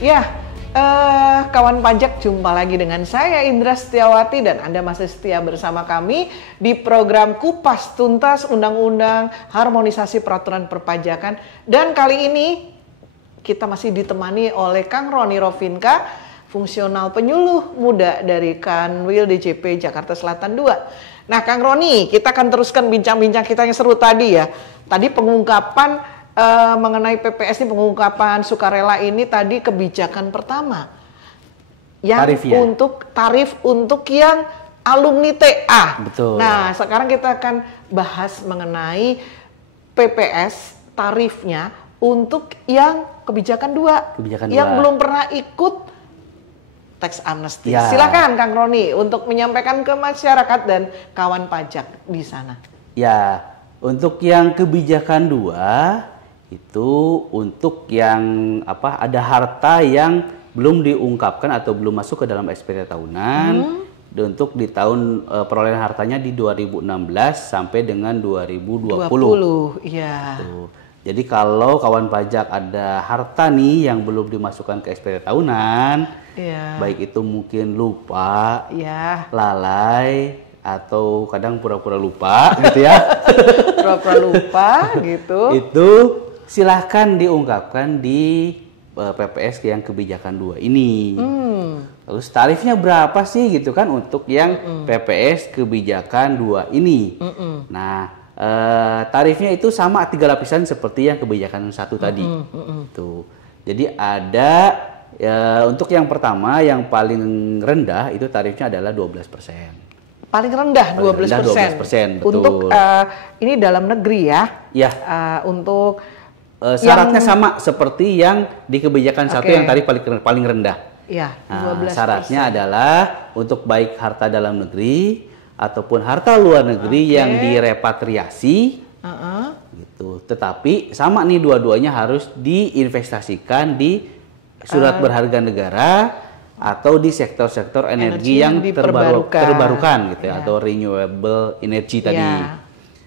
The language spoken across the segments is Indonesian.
Ya, kawan pajak, jumpa lagi dengan saya Indra Setiawati dan Anda masih setia bersama kami di program Kupas Tuntas Undang-Undang Harmonisasi Peraturan Perpajakan. Dan kali ini kita masih ditemani oleh Kang Roni Rovinka, fungsional penyuluh muda dari Kanwil DJP Jakarta Selatan 2. Nah, Kang Roni, kita akan teruskan bincang-bincang kita yang seru tadi ya. Tadi pengungkapan mengenai PPS ini, pengungkapan sukarela ini tadi kebijakan pertama. Yang tarif untuk yang alumni TA. Betul. Nah, sekarang kita akan bahas mengenai PPS tarifnya untuk yang kebijakan 2. Yang belum pernah ikut tax amnesty. Ya. Silakan Kang Roni untuk menyampaikan ke masyarakat dan kawan pajak di sana. Ya, untuk yang kebijakan 2 itu untuk yang ada harta yang belum diungkapkan atau belum masuk ke dalam SPT tahunan. Untuk di tahun perolehan hartanya di 2016 sampai dengan 2020. Iya. Jadi kalau kawan pajak ada harta nih yang belum dimasukkan ke SPT tahunan, baik itu mungkin lupa, lalai, atau kadang pura-pura lupa gitu ya. Pura-pura lupa gitu. Itu silahkan diungkapkan di PPS yang kebijakan 2 ini. Terus tarifnya berapa sih gitu kan untuk yang PPS kebijakan 2 ini. Nah, tarifnya itu sama 3 lapisan seperti yang kebijakan 1 tadi. Tuh. Jadi ada untuk yang pertama yang paling rendah itu tarifnya adalah 12%. Paling rendah 12%. Untuk ini dalam negeri ya. Ya. Untuk syaratnya sama seperti yang di kebijakan 1 yang tarif paling rendah. Ya, 12%. Syaratnya adalah untuk baik harta dalam negeri ataupun harta luar negeri yang direpatriasi, gitu. Tetapi sama nih dua-duanya harus diinvestasikan di surat berharga negara atau di sektor-sektor energi yang terbarukan gitu ya, atau renewable energy tadi.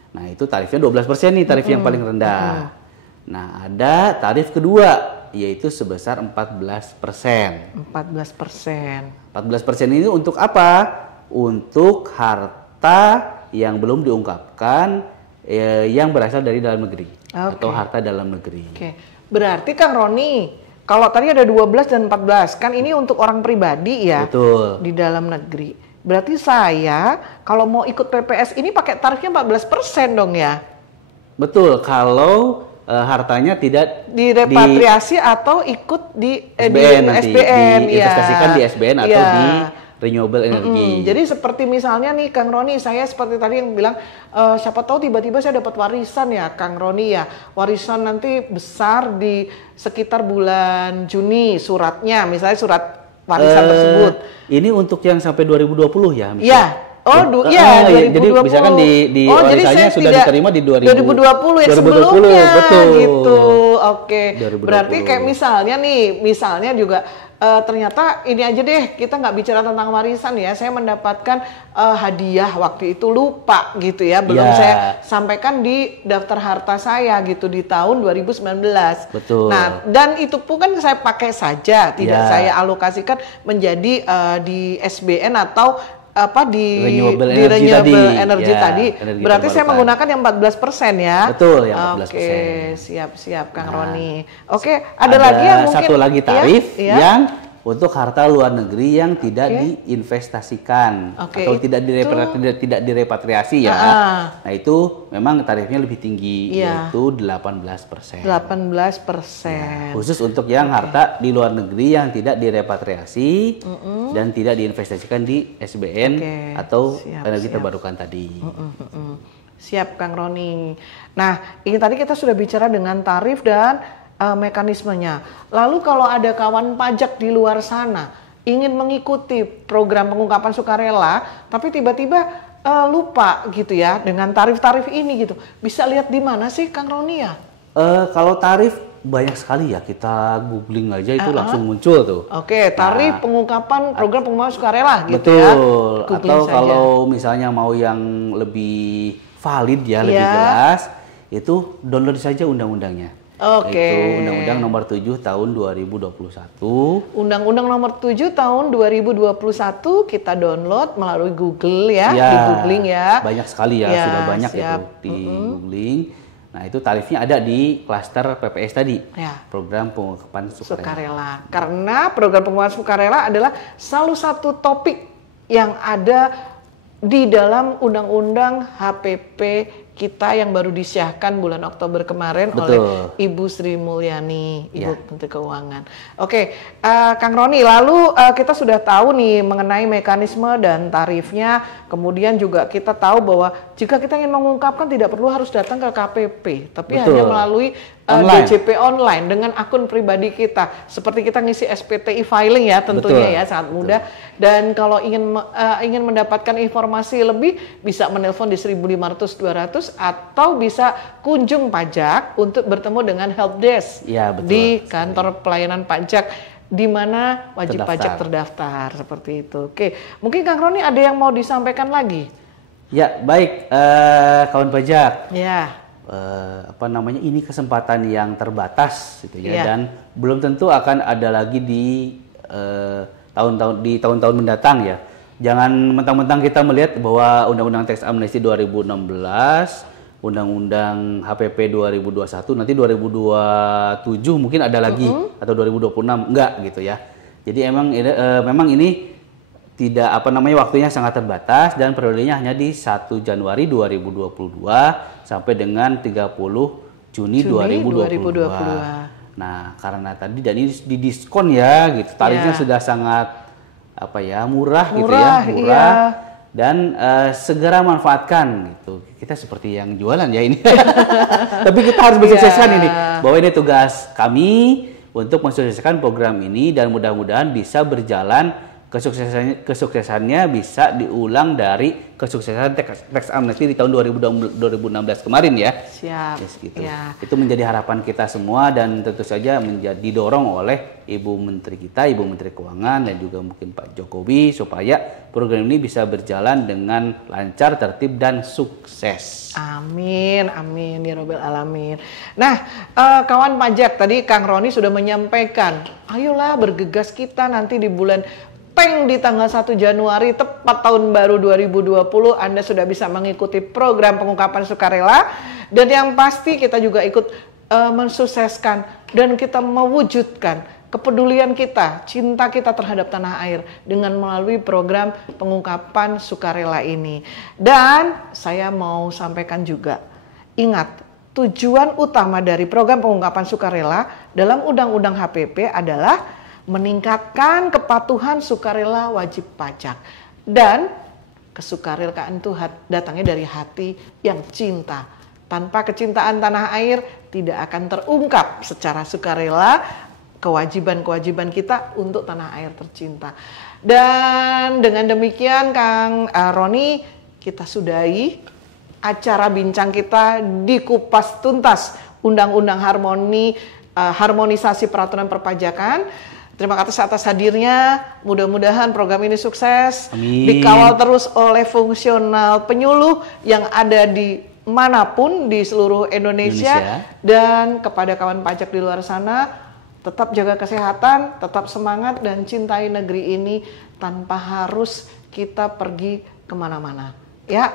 Nah, itu tarifnya 12% nih, tarif yang paling rendah. Nah, ada tarif kedua yaitu sebesar 14%. 14% ini untuk apa? Untuk harta yang belum diungkapkan yang berasal dari dalam negeri atau harta dalam negeri. Berarti Kang Roni, kalau tadi ada 12 dan 14, kan ini untuk orang pribadi ya. Betul. Di dalam negeri. Berarti saya kalau mau ikut PPS ini pakai tarifnya 14% dong ya? Betul, kalau hartanya tidak direpatriasi atau ikut di SBN, diinvestasikan di SBN atau di renewable energy. Jadi seperti misalnya nih Kang Roni, saya seperti tadi yang bilang siapa tahu tiba-tiba saya dapat warisan ya Kang Roni ya. Warisan nanti besar di sekitar bulan Juni suratnya, misalnya surat warisan tersebut. Ini untuk yang sampai 2020 ya? Iya. 2020. Jadi misalkan di warisannya sudah diterima di 2020 ya, sebelumnya betul. Gitu. Berarti kayak misalnya juga ternyata ini aja deh, kita nggak bicara tentang warisan ya, saya mendapatkan hadiah waktu itu lupa gitu ya, belum saya sampaikan di daftar harta saya gitu di tahun 2019. Betul. Nah, dan itu pun kan saya pakai saja, tidak saya alokasikan menjadi di SBN atau di renewable energy tadi. Berarti saya menggunakan yang 14% ya. Betul, yang 14%. Oke, siap Kang Roni. Oke, ada lagi yang mungkin satu lagi tarif yang untuk harta luar negeri yang tidak diinvestasikan atau tidak direpatriasi ya. Nah, itu memang tarifnya lebih tinggi, yaitu 18%. 18%. Khusus untuk yang harta di luar negeri yang tidak direpatriasi dan tidak diinvestasikan di SBN atau energi terbarukan tadi. Siap Kang Roni. Nah, ini tadi kita sudah bicara dengan tarif dan mekanismenya. Lalu kalau ada kawan pajak di luar sana ingin mengikuti program pengungkapan sukarela, tapi tiba-tiba lupa gitu ya dengan tarif-tarif ini gitu, bisa lihat di mana sih Kang Roni ya? Kalau tarif banyak sekali ya, kita googling aja itu langsung muncul tuh. Tarif pengungkapan program pengungkapan sukarela gitu ya. Betul. Atau kalau misalnya mau yang lebih valid ya, lebih jelas, itu download saja undang-undangnya. Oke. Itu Undang-Undang Nomor 7 Tahun 2021. Undang-Undang Nomor 7 Tahun 2021 kita download melalui Google ya, di googling ya. Banyak sekali ya, sudah banyak itu di googling. Nah itu tarifnya ada di klaster PPS tadi, program pengungkapan sukarela. Karena program pengungkapan sukarela adalah salah satu topik yang ada di dalam Undang-Undang HPP kita yang baru disahkan bulan Oktober kemarin oleh Ibu Sri Mulyani, Ibu Menteri Keuangan. Oke, Kang Roni, lalu kita sudah tahu nih mengenai mekanisme dan tarifnya, kemudian juga kita tahu bahwa jika kita ingin mengungkapkan tidak perlu harus datang ke KPP, tapi hanya melalui DJP online dengan akun pribadi kita. Seperti kita ngisi SPT e-filing ya tentunya ya, sangat mudah. Dan kalau ingin mendapatkan informasi lebih bisa menelpon di 1500-200 atau bisa kunjung pajak untuk bertemu dengan helpdesk di kantor pelayanan pajak di mana wajib pajak terdaftar seperti itu. Oke, mungkin Kang Roni ada yang mau disampaikan lagi? Ya, baik kawan pajak. Ya. Ini kesempatan yang terbatas gitu ya, dan belum tentu akan ada lagi di tahun-tahun mendatang ya. Jangan mentang-mentang kita melihat bahwa Undang-Undang Teks Amnesti 2016, Undang-Undang HPP 2021, nanti 2027 mungkin ada lagi atau 2026 enggak gitu ya. Jadi memang ini tidak waktunya sangat terbatas dan periodenya hanya di 1 Januari 2022 sampai dengan 30 Juni 2022. Nah, karena tadi dan ini didiskon ya gitu. Tarifnya sudah sangat murah gitu ya, dan segera manfaatkan gitu. Kita seperti yang jualan ya ini. Tapi kita harus mensukseskan ini. Bahwa ini tugas kami untuk mensukseskan program ini dan mudah-mudahan bisa berjalan, kesuksesannya bisa diulang dari kesuksesan Teks Amnesti di tahun 2016 kemarin ya. Siap. Gitu. Itu menjadi harapan kita semua dan tentu saja didorong oleh Ibu Menteri kita, Ibu Menteri Keuangan dan juga mungkin Pak Jokowi supaya program ini bisa berjalan dengan lancar, tertib dan sukses. Amin, amin ya robbal alamin. Nah, kawan pajak tadi Kang Roni sudah menyampaikan, ayolah bergegas kita nanti di bulan di tanggal 1 Januari tepat tahun baru 2020 Anda sudah bisa mengikuti program pengungkapan sukarela, dan yang pasti kita juga ikut mensukseskan dan kita mewujudkan kepedulian kita, cinta kita terhadap tanah air dengan melalui program pengungkapan sukarela ini. Dan saya mau sampaikan juga, ingat tujuan utama dari program pengungkapan sukarela dalam Undang-Undang HPP adalah meningkatkan kepatuhan sukarela wajib pajak, dan kesukarelaan itu datangnya dari hati yang cinta. Tanpa kecintaan tanah air tidak akan terungkap secara sukarela kewajiban-kewajiban kita untuk tanah air tercinta. Dan dengan demikian Kang Roni, kita sudahi acara bincang kita di Kupas Tuntas Undang-Undang Harmonisasi Peraturan Perpajakan. Terima kasih atas hadirnya, mudah-mudahan program ini sukses. Amin. Dikawal terus oleh fungsional penyuluh yang ada di manapun di seluruh Indonesia. Dan kepada kawan pajak di luar sana, tetap jaga kesehatan, tetap semangat dan cintai negeri ini tanpa harus kita pergi kemana-mana. Ya,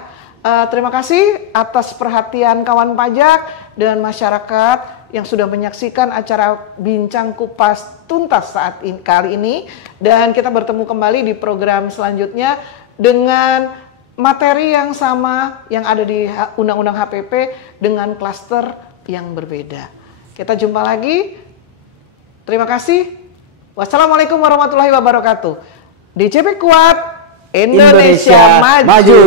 terima kasih atas perhatian kawan pajak dan masyarakat yang sudah menyaksikan acara Bincang Kupas Tuntas kali ini, dan kita bertemu kembali di program selanjutnya dengan materi yang sama yang ada di Undang-Undang HPP dengan klaster yang berbeda. Kita jumpa lagi. Terima kasih. Wassalamualaikum warahmatullahi wabarakatuh. DJP Kuat, Indonesia Maju.